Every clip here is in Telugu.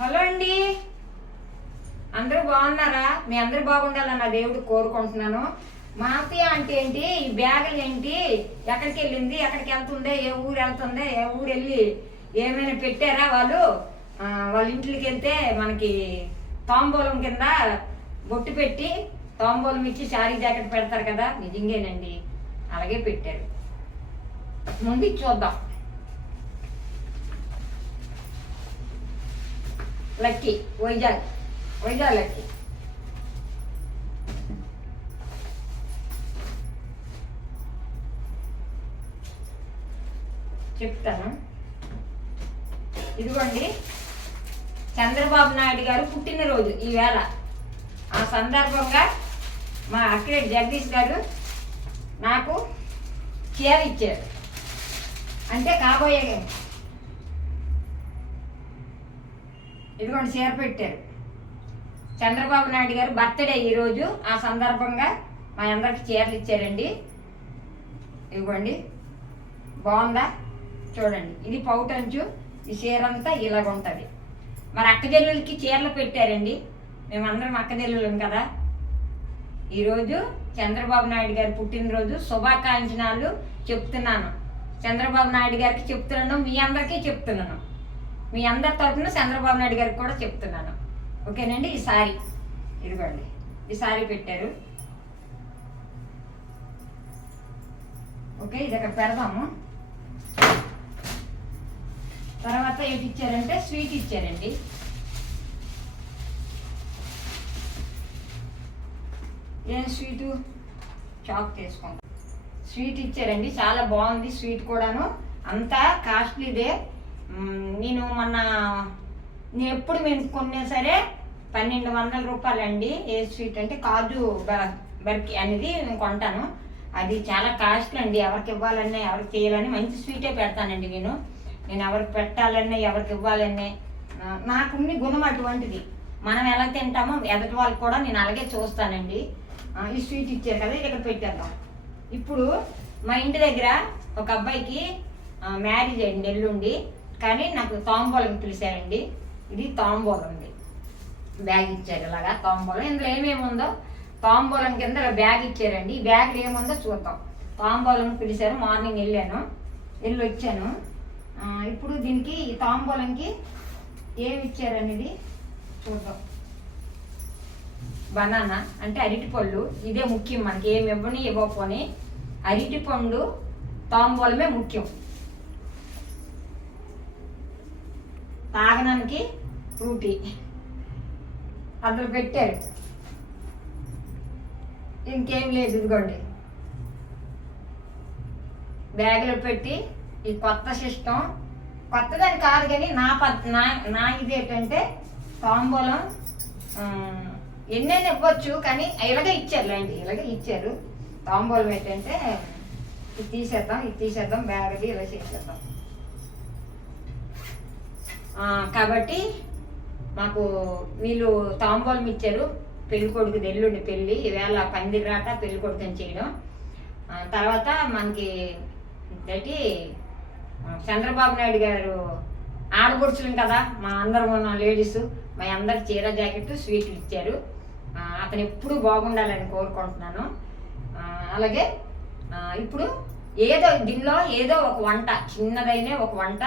హలో అండి, అందరూ బాగున్నారా? మీ అందరూ బాగుండాలని నా దేవుడు కోరుకుంటున్నాను. మా అత్తయ్య అంటే ఏంటి, ఈ బ్యాగులు ఏంటి, ఎక్కడికి వెళ్ళింది, ఎక్కడికి వెళ్తుందే, ఏ ఊరు వెళ్తుందే, ఏ ఊరు వెళ్ళి ఏమైనా పెట్టారా వాళ్ళు? వాళ్ళ ఇంట్లోకి వెళ్తే మనకి తాంబూలం కింద బొట్టు పెట్టి తాంబూలం ఇచ్చి శారీ జాకెట్ పెడతారు కదా, నిజంగానండి అలాగే పెట్టారు. ముందు చూద్దాం. Lucky Vizag lucky. చెప్తాను. ఇదిగోండి, చంద్రబాబు నాయుడు గారు పుట్టినరోజు ఈవేళ. ఆ సందర్భంగా మా అక్కిరెడ్డి జగదీష్ గారు నాకు చీర ఇచ్చారు. అంటే కాబోయే ఇదిగోండి చీర పెట్టారు. చంద్రబాబు నాయుడు గారు బర్త్డే ఈరోజు. ఆ సందర్భంగా మా అందరికి చీరలు ఇచ్చారండి. ఇదిగోండి, బాగుందా చూడండి. ఇది పౌటంచు. ఈ చీర అంతా ఇలాగ ఉంటుంది. మరి అక్కజల్లులకి చీరలు పెట్టారండి. మేమందరం అక్కజల్లులం కదా. ఈరోజు చంద్రబాబు నాయుడు గారి పుట్టినరోజు శుభాకాంక్షలు చెప్తున్నాను. చంద్రబాబు నాయుడు గారికి చెప్తున్నాను, మీ అందరికీ చెప్తున్నాను. మీ అందరి తరఫున చంద్రబాబు నాయుడు గారికి కూడా చెప్తున్నాను. ఓకేనండి. ఈ సారీ ఇదిగోండి, ఈ సారీ పెట్టారు. ఓకే, ఇది అక్కడ పెడదాము. తర్వాత ఏంటి ఇచ్చారంటే స్వీట్ ఇచ్చారండి. ఏం స్వీటు? చాక్ చేసుకోండి. స్వీట్ ఇచ్చారండి, చాలా బాగుంది స్వీట్ కూడాను. అంతా కాస్ట్లీదే. నేను ఎప్పుడు మేము కొన్నా సరే 1200 రూపాయలండి. ఏ స్వీట్ అంటే కాజు బర్కి అనేది నేను కొంటాను. అది చాలా కాస్ట్లీ అండి. ఎవరికి ఇవ్వాలన్నా, ఎవరికి చేయాలని మంచి స్వీటే పెడతానండి. నేను ఎవరికి పెట్టాలన్నా, ఎవరికి ఇవ్వాలన్నా నాకున్న గుణం అటువంటిది. మనం ఎలా తింటామో ఎదటి వాళ్ళకి కూడా నేను అలాగే చూస్తానండి. ఈ స్వీట్ ఇచ్చారు కదా, ఇది ఇక్కడ పెట్టేద్దాం. ఇప్పుడు మా ఇంటి దగ్గర ఒక అబ్బాయికి మ్యారేజ్ అయ్యింది ఎల్లుండి. కానీ నాకు తాంబూలం పిలిచారండి. ఇది తాంబూలం అండి. బ్యాగ్ ఇచ్చారు ఇలాగా తాంబూలం. ఇందులో ఏమేమి ఉందో తాంబూలం కింద బ్యాగ్ ఇచ్చారండి. ఈ బ్యాగ్లో ఏముందో చూద్దాం. తాంబూలం పిలిచారు, మార్నింగ్ వెళ్ళి వచ్చాను. ఇప్పుడు దీనికి ఈ తాంబూలంకి ఏమి ఇచ్చారనేది చూద్దాం. బనానా అంటే అరటిపళ్ళు. ఇదే ముఖ్యం మనకి. ఏమి ఇవ్వకపోని అరటిపండు తాంబూలమే ముఖ్యం. తాగడానికి ఫ్రూటీ అందులో పెట్టారు. ఇంకేం లేదు. ఇదిగోండి, బ్యాగులో పెట్టి ఈ కొత్త సిస్టమ్. కొత్తదని కాదు కానీ నా ఇది ఏంటంటే తాంబూలం ఎన్నైనా ఇవ్వచ్చు, కానీ ఇలాగే ఇచ్చారులేండి. ఇలాగే ఇచ్చారు. తాంబూలం ఏంటంటే ఇది తీసేద్దాం బ్యాగ్ ఇలా చేసేద్దాం. కాబట్టి మాకు వీళ్ళు తాంబూలం ఇచ్చారు. పెళ్లి కొడుకు ఎల్లుండి పెళ్ళి. ఈవేళ పందిరాట పెళ్లి కొడుకుని చేయడం. తర్వాత మనకి ఏంటి చంద్రబాబు నాయుడు గారు ఆడపడుచులం కదా, మా అందరం ఉన్న లేడీస్, మా అందరికి చీర జాకెట్ స్వీట్లు ఇచ్చారు. అతను ఎప్పుడు బాగుండాలని కోరుకుంటున్నాను. అలాగే ఇప్పుడు దీనిలో ఏదో ఒక వంట, చిన్నదైనా ఒక వంట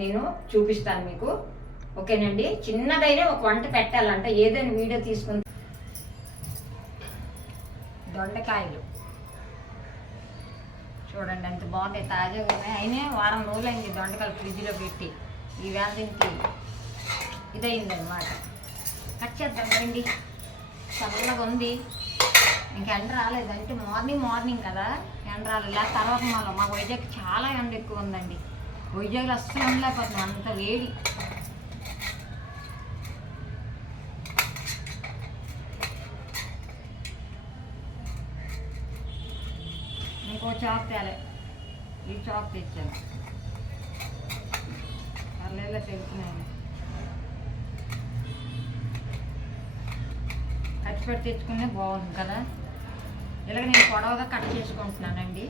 నేను చూపిస్తాను మీకు. ఓకేనండి. చిన్నదైనా ఒక వంట పెట్టాలంట. ఏదైనా వీడియో తీసుకుని. దొండకాయలు చూడండి ఎంత బాగుంటాయి, తాజాగా ఉన్నాయి. అయినా వారం రోజులైంది దొండకాయలు ఫ్రిడ్జ్లో పెట్టి. ఈవేళ దీనికి ఇదైందనమాట. కట్ చేద్దాం రండి. చల్లగా ఉంది. ఇంకా ఎండ రాలేదు. అంటే మార్నింగ్ కదా ఎండ రాలేదు. లేదా తర్వాత మా వైజాగ్ చాలా ఎండ ఎక్కువ ఉందండి. వైజాగ్లో అస్సలు ఉండలేకపోతున్నాం, అంత వేడి. ఇంకో చాక్ తేలే. ఈ చాక్ తెచ్చాను. అల్లేలా తెలుస్తున్నాయి. కట్ పెట్టి తెచ్చుకునే బాగుంది కదా. ఇలాగ నేను పొడవుగా కట్ చేసుకుంటున్నానండి.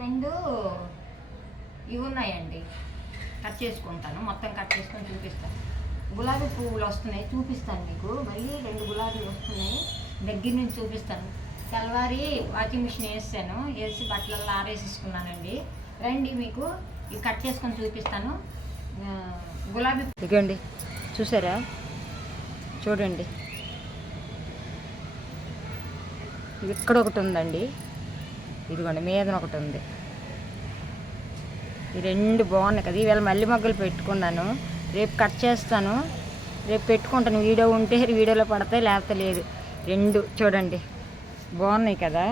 2 ఇవి ఉన్నాయండి, కట్ చేసుకుంటాను. మొత్తం కట్ చేసుకొని చూపిస్తాను. గులాబీ పువ్వులు వస్తున్నాయి, చూపిస్తాను మీకు. మళ్ళీ 2 గులాబీలు వస్తున్నాయి, దగ్గర నుంచి చూపిస్తాను. తెల్లవారి వాషింగ్ మిషన్ వేసి బట్టలలో ఆరేసేసుకున్నానండి. రండి, మీకు ఇవి కట్ చేసుకొని చూపిస్తాను. గులాబీ ఇదిగోండి, చూసారా? చూడండి, ఇక్కడ ఒకటి ఉందండి, ఇదిగోండి మీదన ఒకటి ఉంది. ఈ 2 బాగున్నాయి కదా. ఈవేళ మల్లె మొగ్గలు పెట్టుకున్నాను, రేపు కట్ చేస్తాను, రేపు పెట్టుకుంటాను. వీడియో ఉంటే వీడియోలో పడతాయి, లేకపోతే లేదు. 2 చూడండి బాగున్నాయి కదా.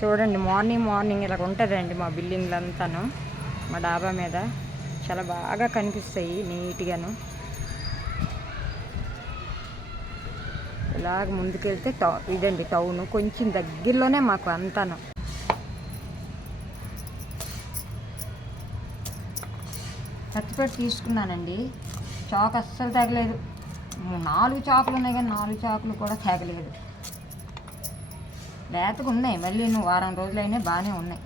చూడండి, మార్నింగ్ ఇలా ఉంటుందండి మా బిల్డింగ్లు అంతాను. మా డాబా మీద చాలా బాగా కనిపిస్తాయి నీట్గాను. ఇలాగ ముందుకెళ్తే ఇదండి టౌన్, కొంచెం దగ్గరలోనే మాకు అంతాను. కత్తిపెట్టి తీసుకున్నానండి, చాకు అస్సలు తగలేదు. 4 చాకులు ఉన్నాయి కానీ 4 చాకులు కూడా తగలేదు. లేతగా ఉన్నాయి, మళ్ళీ వారం రోజులైనా బాగానే ఉన్నాయి.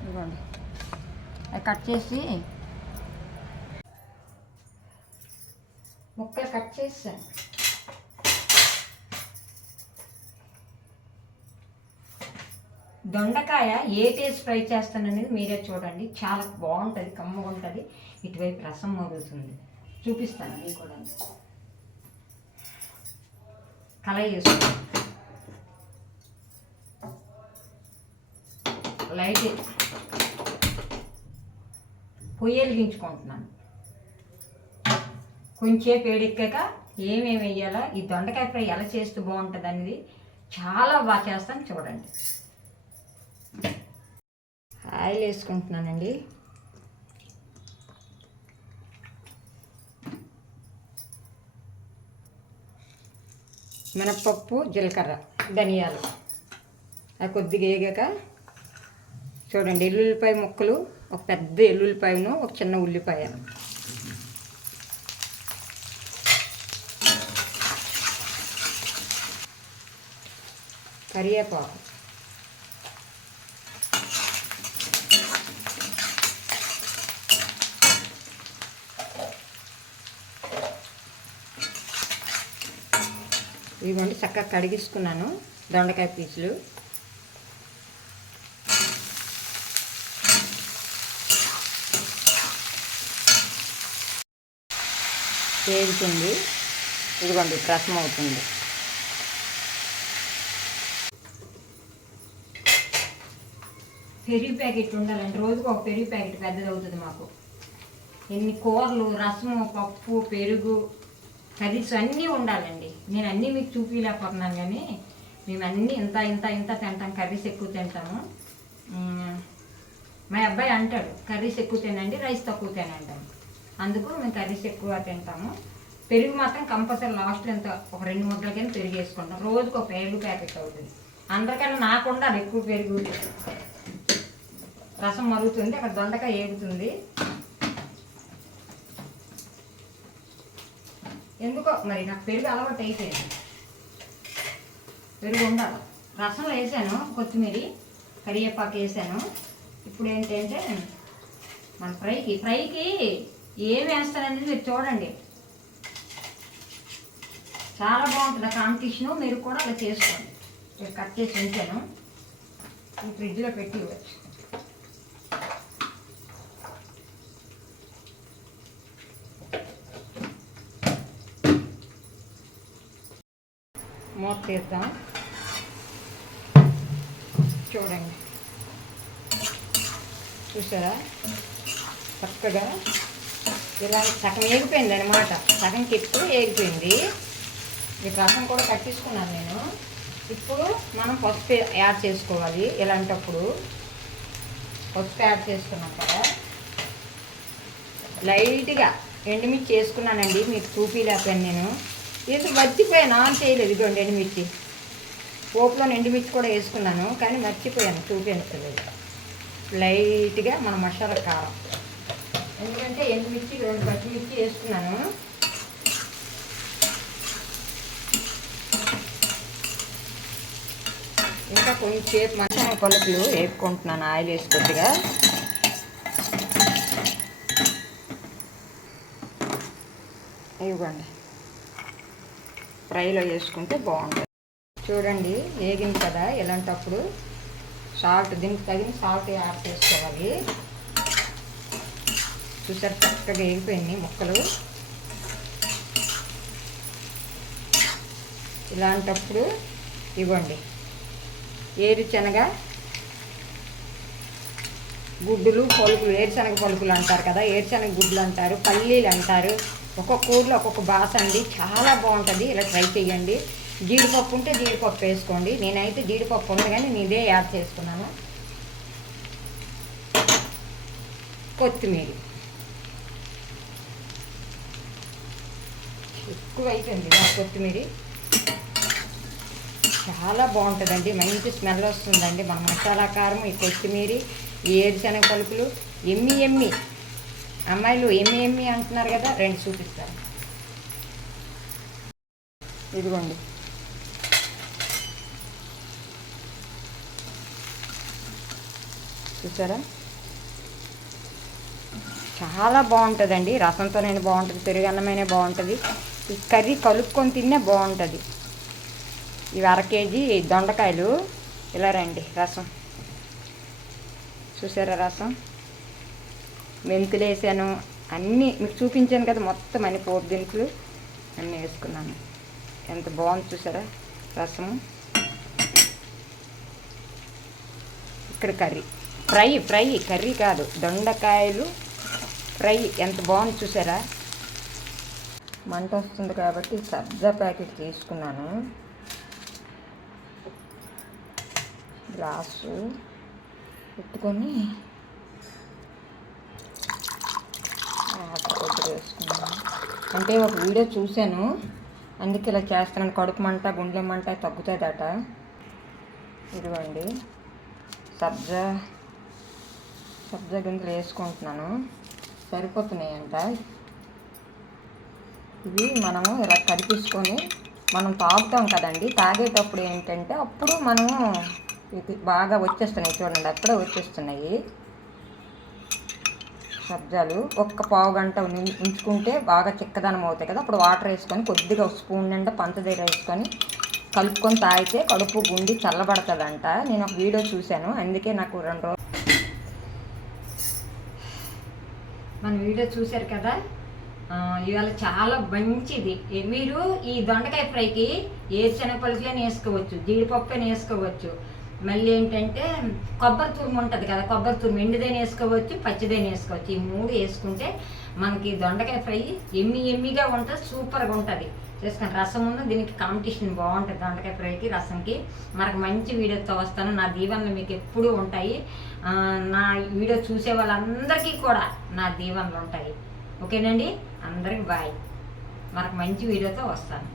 ఇదిగోండి, అవి కట్ చేసి ముక్కలు కట్ చేసాను. దొండకాయ ఏ టేస్ట్ ఫ్రై చేస్తాననేది మీరే చూడండి. చాలా బాగుంటుంది, కమ్మగా ఉంటుంది. ఇటువైపు రసం మరుగుతుంది, చూపిస్తాను మీకు కూడా. కలయి వేసుకుంటాను, లైట్ పొయ్యి వెలిగించుకుంటున్నాను. కొంచెం వేడెక్కాక ఏమేమి వేయాలో, ఈ దొండకాయ ఫ్రై ఎలా చేస్తే బాగుంటుంది అనేది చాలా బాగా చేస్తాను, చూడండి. ఆయిల్ వేసుకుంటున్నానండి. మినప్పప్పు, జీలకర్ర, ధనియాలు అవి కొద్దిగా వేగాక చూడండి, ఎల్లుల్లిపాయ ముక్కలు, ఒక పెద్ద ఎల్లుల్లిపాయను, ఒక చిన్న ఉల్లిపాయ, కరివేపాకు, ఇదిగోండి చక్కగా కడిగించుకున్నాను దొండకాయ పీసులు. వేగుతుంది, ఇదిగోండి రసం అవుతుంది. పెరుగు ప్యాకెట్ ఉండాలండి, రోజుకు ఒక పెరుగు ప్యాకెట్ పెద్దది అవుతుంది మాకు. ఎన్ని కూరలు, రసము, పప్పు, పెరుగు, కర్రీస్ అన్నీ ఉండాలండి. నేను అన్నీ మీకు చూపించలేకపోతున్నాను, కానీ మేము అన్నీ ఇంత ఇంత ఇంత తింటాం. కర్రీస్ ఎక్కువ తింటాము. మా అబ్బాయి అంటాడు కర్రీస్ ఎక్కువ తినండి, రైస్ తక్కువ తినంటాము. అందుకు మేము కర్రీస్ ఎక్కువ తింటాము. పెరుగు మాత్రం కంపల్సరీ లాస్ట్ ఎంత ఒక 2 ముద్దలకైనా పెరుగు వేసుకుంటాం. రోజుకు ఒక పెరుగు ప్యాకెట్ అవుతుంది. అందరికన్నా నాకు ఉండాలి ఎక్కువ పెరుగు. రసం మరుగుతుంది, అక్కడ దొండకాయ ఏగుతుంది. ఎందుకో మరి నాకు పెరుగు అలవాటు అయిపోయింది, పెరుగు ఉండాలి. రసంలో వేసాను కొత్తిమీర, కరివేపాకు వేసాను. ఇప్పుడు ఏంటంటే మన ఫ్రైకి ఏమి వేస్తాననేది మీరు చూడండి, చాలా బాగుంటుంది ఆ కాంపిటీషను. మీరు కూడా అలా చేసుకోండి. నేను కట్ చేసి ఉంచాను, ఈ ఫ్రిడ్జ్లో పెట్టి ఇవ్వచ్చు. మూత తీద్దాం, చూడండి. చూసారా చక్కగా ఇలా సగం ఏగిపోయింది అనమాట, సగం కిప్పు ఏగిపోయింది. ఈ రసం కూడా కట్టించుకున్నాను నేను. ఇప్పుడు మనం పసుపు యాడ్ చేసుకోవాలి. ఇలాంటప్పుడు పసుపు యాడ్ చేసుకున్నాం కదా, లైట్గా ఎండుమిర్చి వేసుకున్నానండి. మీకు చూపించలేకపోయాను నేను, ఇది మర్చిపోయాను, ఆన్ చేయలేదు. ఇదిగోండి ఎండుమిర్చి, పోపులో ఎండుమిర్చి కూడా వేసుకున్నాను, కానీ మర్చిపోయాను, చూపించలేదు. లైట్గా మన మసాలా కారం, ఎందుకంటే ఎండుమిర్చి 2 పచ్చిమిర్చి వేసుకున్నాను. ఇంకా కొంచెంసేపు మసాలా పలుకులు వేపుకుంటున్నాను, ఆయిల్ వేసి కొద్దిగా. ఇవ్వండి, ఫ్రైలో వేసుకుంటే బాగుంటుంది. చూడండి వేగింది కదా, ఇలాంటప్పుడు సాల్ట్, దీనికి తగిన సాల్ట్ యాడ్ చేసుకోవాలి. చూసారు చక్కగా వేగిపోయింది ముక్కలు. ఇలాంటప్పుడు ఇవ్వండి ఏరుశనగ గుడ్డులు, పలుకులు, ఏరుశనగ పలుకులు అంటారు కదా, ఏరుశనగ గుడ్లు అంటారు, పల్లీలు అంటారు. ఒక్కొక్క ఊర్లో ఒక్కొక్క భాష అండి. చాలా బాగుంటుంది, ఇలా ట్రై చేయండి. జీడిపప్పు ఉంటే జీడిపప్పు వేసుకోండి. నేనైతే జీడిపప్పు ఉంది కానీ నేను ఇదే యాడ్ చేసుకున్నాను. కొత్తిమీర ఎక్కువ అయిపోయింది కొత్తిమీర. చాలా బాగుంటుందండి, మంచి స్మెల్ వస్తుందండి. మన మసాలా కారం, ఈ కొత్తిమీర, ఈ ఏరుశనగ పలుకులు ఎమ్మి ఎమ్మి. అమ్మాయిలు ఎమ్మి ఎమ్మి అంటున్నారు కదా, రెండు చూపిస్తాను. ఇదిగోండి, చూసారా చాలా బాగుంటుందండి. రసంతోనైనా బాగుంటుంది, పెరుగన్నమైనా బాగుంటుంది. ఈ కర్రీ కలుపుకొని తిన్నా బాగుంటుంది. ఇవి 1/2 కేజీ దొండకాయలు. ఇలా రండి, రసం చూసారా, రసం మెంతులు వేసాను, అన్నీ మీకు చూపించాను కదా, మొత్తం అన్ని పోపు దినుసులు అన్నీ వేసుకున్నాను. ఎంత బాగుంది చూసారా రసము. ఇక్కడ కర్రీ, ఫ్రై కర్రీ కాదు, దొండకాయలు ఫ్రై ఎంత బాగుంది చూసారా. మంట వస్తుంది కాబట్టి సబ్జా ప్యాకెట్ తీసుకున్నాను. గ్లాసు పెట్టుకొని వాటర్ కొద్దిగా వేసుకున్నాను. అంటే ఒక వీడియో చూశాను, అందుకే ఇలా చేస్తున్నాను. కడుపు మంట, గుండె మంట తగ్గుతుందట. ఇదిగోండి సబ్జా గింజలు వేసుకుంటున్నాను, సరిపోతున్నాయంట. ఇవి మనము ఇలా కడిపించుకొని మనం తాగుతాం కదండి, తాగేటప్పుడు ఏంటంటే అప్పుడు మనము ఇది బాగా వచ్చేస్తున్నాయి. చూడండి అప్పుడే వచ్చేస్తున్నాయి సబ్జాలు. ఒక్క పావు గంట ఉంచుకుంటే బాగా చిక్కదనం అవుతాయి కదా, అప్పుడు వాటర్ వేసుకొని కొద్దిగా ఒక స్పూన్ నిండా పంచదార వేసుకొని కలుపుకొని తాగితే కడుపు గుండి చల్లబడుతుందంట. నేను ఒక వీడియో చూశాను, అందుకే నాకు 2 రోజులు మన వీడియో చూశారు కదా. ఇవాళ చాలా మంచిది. మీరు ఈ దొండకాయ ఫ్రైకి ఏరుశనగ పలుకులని వేసుకోవచ్చు, జీడిపప్పుని వేసుకోవచ్చు, మళ్ళీ ఏంటంటే కొబ్బరి తురుము ఉంటుంది కదా, కొబ్బరి తురుము ఎండుదైన వేసుకోవచ్చు, పచ్చిదైన వేసుకోవచ్చు. ఈ 3 వేసుకుంటే మనకి దొండకాయ ఫ్రై ఎమ్మిగా ఉంటుంది, సూపర్గా ఉంటుంది. చేసుకుని రసం ఉంది, దీనికి కాంపిటీషన్ బాగుంటుంది. దొండకాయ ఫ్రైకి రసంకి. మనకు మంచి వీడియోతో వస్తాను. నా దీవెనలు మీకు ఎప్పుడూ ఉంటాయి. నా వీడియో చూసే వాళ్ళందరికీ కూడా నా దీవెనలు ఉంటాయి. ఓకేనండి, అందరికి బాయ్. మనకు మంచి వీడియోతో వస్తాను.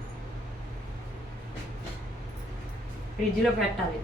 ఫ్రిడ్జ్లో పెట్టాలి.